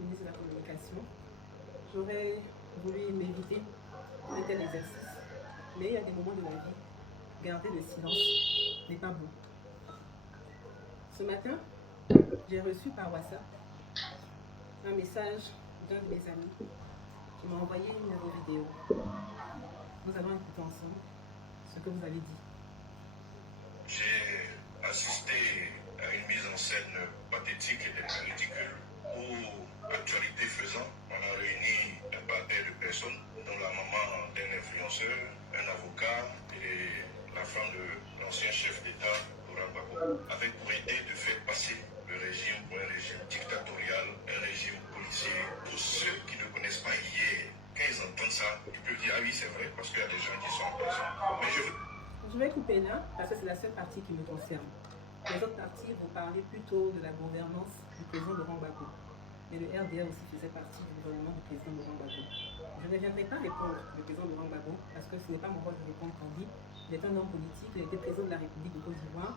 ministre de la Communication. J'aurais voulu m'éviter un tel exercice. Mais il y a des moments de la vie, garder le silence n'est pas bon. Ce matin, j'ai reçu par WhatsApp un message d'un de mes amis qui m'a envoyé une vidéo. Nous allons écouter ensemble ce que vous avez dit. J'ai assisté à une mise en scène pathétique et ridicule où, actualité faisant, on a réuni un parterre de personnes, dont la maman d'un influenceur, un avocat et la femme de l'ancien chef d'État, Laurent Gbagbo, avec pour idée de faire passer le régime pour un régime dictatorial, un régime policier. Pour ceux qui ne connaissent pas hier, quand ils entendent ça, ils peuvent dire ah oui c'est vrai parce qu'il y a des gens qui sont en prison. Mais je vais couper là parce que c'est la seule partie qui me concerne. Les autres parties, vous parlez plutôt de la gouvernance du président Laurent Gbagbo. Mais le RDR aussi faisait partie du gouvernement du président Laurent Gbagbo. Je ne viendrai pas répondre le président Laurent Gbagbo parce que ce n'est pas mon rôle de répondre quand dit. Il est un homme politique, il était président de la République de Côte d'Ivoire.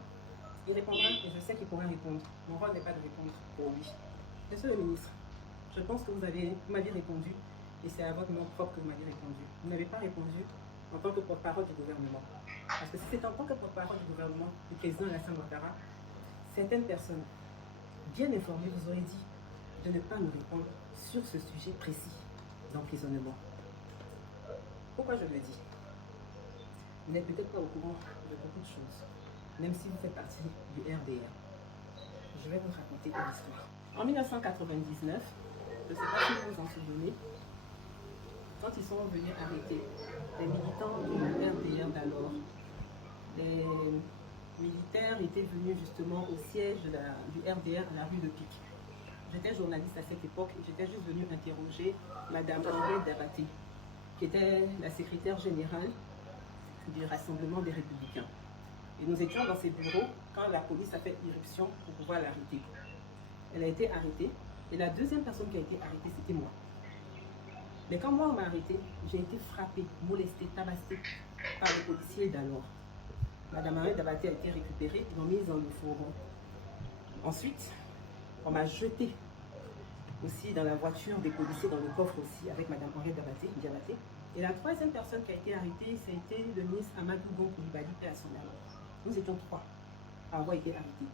Il répondra et je sais qu'il pourra répondre. Mon rôle n'est pas de répondre pour lui. Monsieur le ministre, je pense que vous m'avez répondu et c'est à votre nom propre que vous m'avez répondu. Vous n'avez pas répondu en tant que porte-parole du gouvernement. Parce que si c'est en tant que porte-parole du gouvernement du président Alassane Ouattara, certaines personnes bien informées vous auraient dit de ne pas nous répondre sur ce sujet précis d'emprisonnement. Pourquoi je le dis? Vous n'êtes peut-être pas au courant de beaucoup de choses, même si vous faites partie du RDR. Je vais vous raconter une histoire. En 1999, je ne sais pas si vous vous en souvenez, quand ils sont venus arrêter les militants du RDR d'alors, les militaires étaient venus justement au siège du RDR à la rue de Pic. J'étais journaliste à cette époque et j'étais juste venue interroger Madame Henriette Dabaté, qui était la secrétaire générale du Rassemblement des Républicains. Et nous étions dans ses bureaux quand la police a fait irruption pour pouvoir l'arrêter. Elle a été arrêtée et la deuxième personne qui a été arrêtée, c'était moi. Mais quand moi on m'a arrêtée, j'ai été frappée, molestée, tabassée par les policiers d'alors. Madame Henriette Dabaté a été récupérée et m'ont mise dans le fourgon. Ensuite, on m'a jetée aussi dans la voiture des policiers, dans le coffre aussi, avec Madame Henriette Dabaté. Et la troisième personne qui a été arrêtée, c'était le ministre Amadou Gon Coulibaly et à son âme. Nous étions trois à avoir été arrêtés.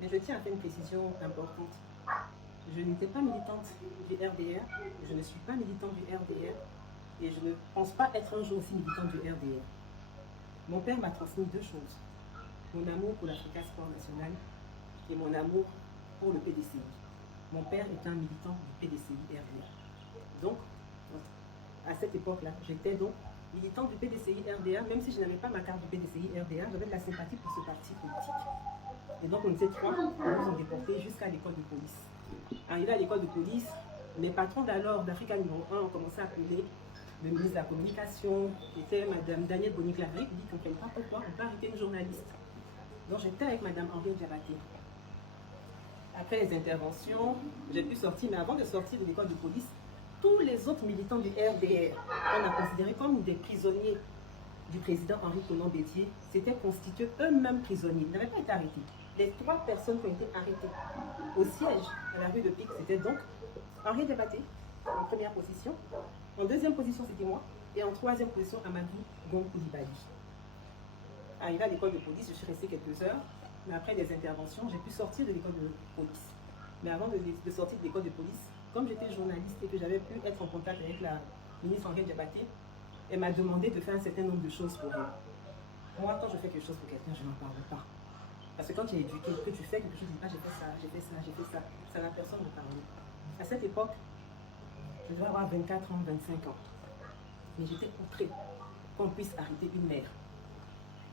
Mais je tiens à faire une précision importante. Je n'étais pas militante du RDR, je ne suis pas militante du RDR et je ne pense pas être un jour aussi militante du RDR. Mon père m'a transmis deux choses. Mon amour pour l'Africa Sport National et mon amour pour le PDCI. Mon père est un militant du PDCI RDR. Donc, à cette époque-là, j'étais donc militant du PDCI RDR, même si je n'avais pas ma carte du PDCI RDR, j'avais de la sympathie pour ce parti politique. Et donc, on était trois, on nous ont déportés jusqu'à l'école de police. Arrivé à l'école de police, mes patrons d'alors d'Africa numéro 1 ont commencé à appeler le ministre de la Communication, qui était Mme Danielle Boni-Clavé, qui dit qu'on ne comprend pas pourquoi on peut arrêter une journaliste. Donc, j'étais avec Mme Henriette Dabaté. Après les interventions, j'ai pu sortir, mais avant de sortir de l'école de police, tous les autres militants du RDR, on a considéré comme des prisonniers du président Henri Konan Bédié, s'étaient constitués eux-mêmes prisonniers. Ils n'avaient pas été arrêtés. Les trois personnes qui ont été arrêtées au siège à la rue de Pic, c'était donc Henri Dabaté, en première position. En deuxième position, c'était moi. Et en troisième position, Amadou Gon Coulibaly. Arrivé à l'école de police, je suis restée quelques heures. Mais après des interventions, j'ai pu sortir de l'école de police. Mais avant de sortir de l'école de police, comme j'étais journaliste et que j'avais pu être en contact avec la ministre Henriette Dabaté, elle m'a demandé de faire un certain nombre de choses pour elle. Moi, quand je fais quelque chose pour quelqu'un, je n'en parle pas. Parce que quand tu es éduqué, que tu fais quelque chose, tu dis pas j'ai fait ça, j'ai fait ça, j'ai fait ça, ça n'a personne de parler. À cette époque, je devais avoir 24 ans, 25 ans. Mais j'étais outrée qu'on puisse arrêter une mère.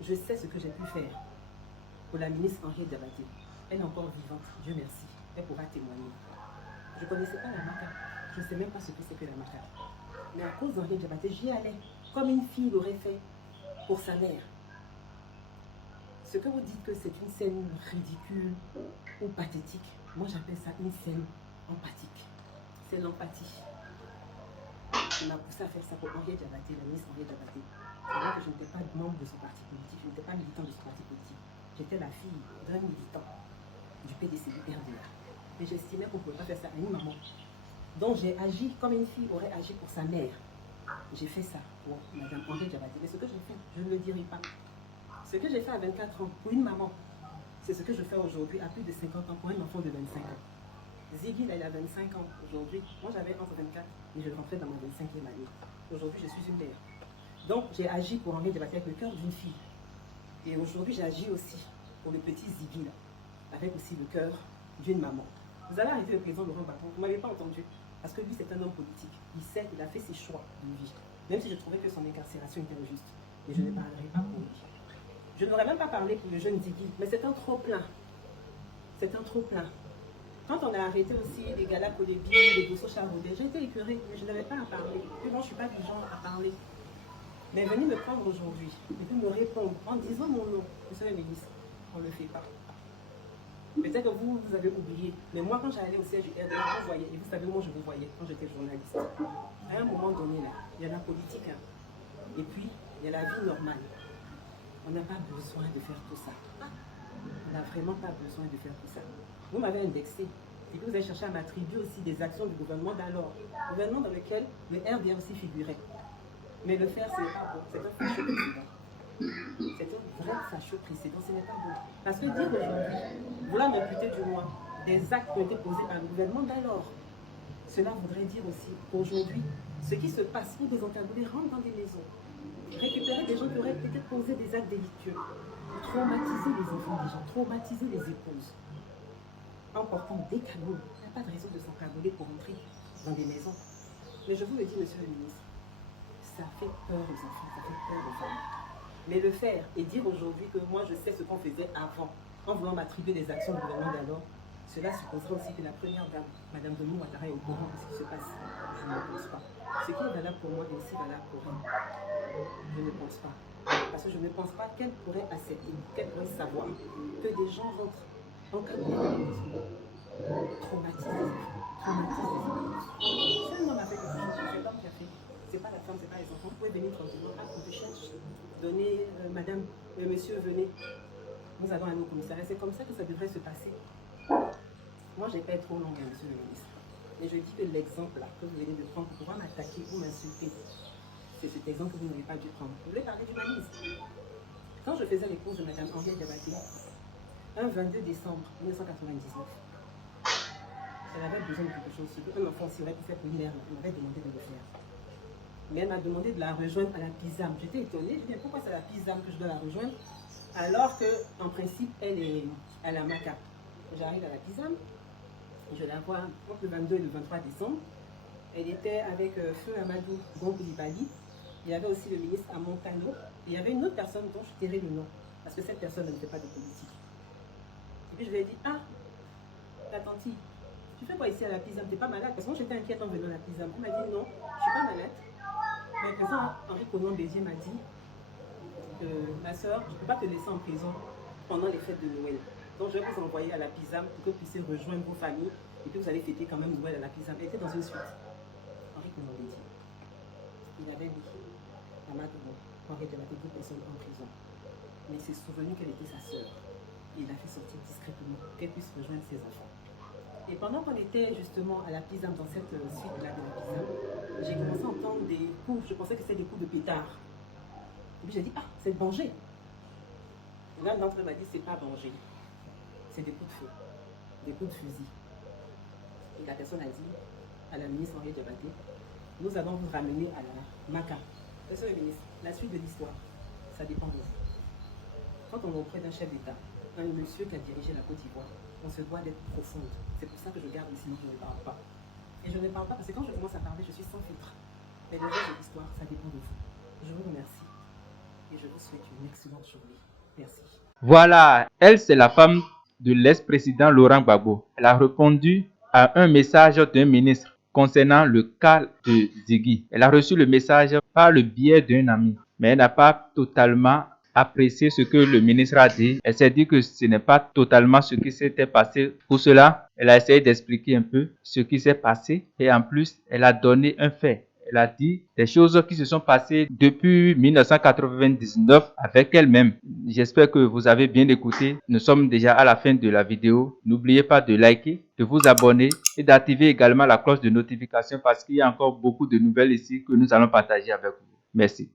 Je sais ce que j'ai pu faire pour la ministre Henriette Dabaté. Elle est encore vivante, Dieu merci. Elle pourra témoigner. Je ne connaissais pas la maca. Je ne sais même pas ce que c'est que la maca. Mais à cause d'Henriette Dabaté, j'y allais comme une fille l'aurait fait pour sa mère. Ce que vous dites que c'est une scène ridicule ou pathétique, moi j'appelle ça une scène empathique. C'est l'empathie qui m'a poussé à faire ça pour Henriette Dabaté, la ministre Henriette Dabaté. Alors que je n'étais pas membre de son parti politique, je n'étais pas militant de son parti politique. J'étais la fille d'un militant du PDCI RDA. Mais j'estimais qu'on ne pouvait pas faire ça à une maman Donc j'ai agi comme une fille aurait agi pour sa mère. J'ai fait ça pour Mme Henriette Diabaté. Mais ce que j'ai fait, je ne le dirai pas. Ce que j'ai fait à 24 ans pour une maman, c'est ce que je fais aujourd'hui à plus de 50 ans pour un enfant de 25 ans. Ziggy, là, il a 25 ans aujourd'hui. Moi, j'avais entre 24 et je rentrais dans ma 25e année. Aujourd'hui, je suis une mère. Donc, j'ai agi pour Henriette Diabaté avec le cœur d'une fille. Et aujourd'hui, j'ai agi aussi pour le petit Ziggy, là, avec aussi le cœur d'une maman. Vous allez arrêter le président Laurent Gbagbo. Vous ne m'avez pas entendu. Parce que lui, c'est un homme politique. Il sait, il a fait ses choix de vie. Même si je trouvais que son incarcération était injuste. Et je ne parlerai pas pour lui. Je n'aurais même pas parlé pour le jeune Ziggy. Mais c'est un trop-plein. C'est un trop-plein. Quand on a arrêté aussi les Gala Kolebi, les Bosso Charoudé, j'ai été écœurée, mais je n'avais pas à parler. Puis moi, je ne suis pas du genre à parler. Mais venez me prendre aujourd'hui, et puis me répondre en disant mon nom. Monsieur le ministre, on ne le fait pas. Peut-être que vous avez oublié, mais moi, quand j'allais au siège du RDR, vous voyez, et vous savez, moi, je vous voyais quand j'étais journaliste. À un moment donné, là, il y a la politique, hein, et puis il y a la vie normale. On n'a pas besoin de faire tout ça. On n'a vraiment pas besoin de faire tout ça. Vous m'avez indexé, et puis vous avez cherché à m'attribuer aussi des actions du gouvernement d'alors, gouvernement dans lequel le RDR aussi figurait. Mais le faire, ce n'est pas bon, c'est un fâcheux précédent. C'est un vrai fâcheux précédent, ce n'est pas bon. Parce que dire aujourd'hui, vouloir m'imputer du moins des actes qui ont été posés par le gouvernement d'alors, cela voudrait dire aussi qu'aujourd'hui, ce qui se passe pour des encagoulés rentrent dans des maisons, récupérer des gens qui auraient peut-être posé des actes délictueux, traumatiser les enfants des gens, traumatiser les épouses, en portant des cagoules. Il n'y a pas de raison de s'encagouler pour entrer dans des maisons. Mais je vous le dis, monsieur le ministre, ça fait peur aux enfants, ça fait peur aux femmes. Mais le faire et dire aujourd'hui que moi je sais ce qu'on faisait avant, en voulant m'attribuer des actions du gouvernement d'alors, cela supposerait aussi que la première dame, Madame Denis Ouattara, est au courant de ce qui se passe. Je ne pense pas. Ce qui est valable pour moi est aussi valable pour elle. Je ne pense pas. Parce que je ne pense pas qu'elle pourrait accepter, qu'elle pourrait savoir que des gens rentrent en cabinet dans les maisons, traumatisent les enfants, traumatisent les enfants. Si un homme a fait quelque chose, c'est l'homme qui a fait. C'est pas la femme, c'est pas les enfants. Vous pouvez venir tranquillement, je cherche, donnez, madame, monsieur, venez. Nous allons aller au commissariat. C'est comme ça que ça devrait se passer. Moi, je n'ai pas été trop longue, monsieur le ministre. Mais je dis que l'exemple là, que vous venez de prendre pour pouvoir m'attaquer ou m'insulter, c'est cet exemple que vous n'avez pas dû prendre. Vous voulez parler d'humanisme. Quand je faisais les courses de madame Henriette Diabaté, un 22 décembre 1999, elle avait besoin de quelque chose. Un enfant aussi aurait pu faire pour une mère, elle m'avait demandé de le faire. Mais elle m'a demandé de la rejoindre à la PISAM. J'étais étonnée, je dis pourquoi c'est à la PISAM que je dois la rejoindre alors qu'en principe elle est à la MACA. J'arrive à la PISAM, je la vois entre le 22 et le 23 décembre. Elle était avec Feu Amadou Gomboulibali. Il y avait aussi le ministre Amontano. Et il y avait une autre personne dont je tairai le nom, parce que cette personne ne fait pas de politique. Et puis je lui ai dit, ah, ta tante, tu fais quoi ici à la PISAM? Tu n'es pas malade? Parce que moi j'étais inquiète en venant à la PISAM. Elle m'a dit non, je ne suis pas malade. Mais le président Henri Conan Bézier m'a dit, ma soeur, je ne peux pas te laisser en prison pendant les fêtes de Noël. Donc je vais vous envoyer à la PISAM pour que vous puissiez rejoindre vos familles et puis vous allez fêter quand même Noël à la PISAM. Elle était dans une suite. Henri Conan Bézier. Il avait dit, Amadou, Henri Diabaté, 2 personnes en prison. Mais il s'est souvenu qu'elle était sa soeur. Il l'a fait sortir discrètement pour qu'elle puisse rejoindre ses enfants. Et pendant qu'on était justement à la PISAM, dans cette suite-là de la PISAM, j'ai commencé à entendre des coups, je pensais que c'était des coups de pétard. Et puis j'ai dit, ah, c'est Banger. L'un d'entre eux m'a dit, c'est pas Banger, c'est des coups de feu, des coups de fusil. Et la personne a dit à la ministre Henriette Diabaté, nous allons vous ramener à la MACA. Monsieur le ministre, la suite de l'histoire, ça dépend de vous. Quand on est auprès d'un chef d'État, un monsieur qui a dirigé la Côte d'Ivoire, on se doit d'être profonde. C'est pour ça que je garde ici, je ne parle pas. Et je ne parle pas parce que quand je commence à parler, je suis sans filtre. Mais le reste de l'histoire, ça dépend de vous. Je vous remercie et je vous souhaite une excellente journée. Merci. Voilà, elle c'est la femme de l'ex-président Laurent Gbagbo. Elle a répondu à un message d'un ministre concernant le cas de Ziggy. Elle a reçu le message par le biais d'un ami, mais elle n'a pas totalement apprécié ce que le ministre a dit. Elle s'est dit que ce n'est pas totalement ce qui s'était passé. Pour cela, elle a essayé d'expliquer un peu ce qui s'est passé et en plus, elle a donné un fait. Elle a dit des choses qui se sont passées depuis 1999 avec elle-même. J'espère que vous avez bien écouté. Nous sommes déjà à la fin de la vidéo. N'oubliez pas de liker, de vous abonner et d'activer également la cloche de notification parce qu'il y a encore beaucoup de nouvelles ici que nous allons partager avec vous. Merci.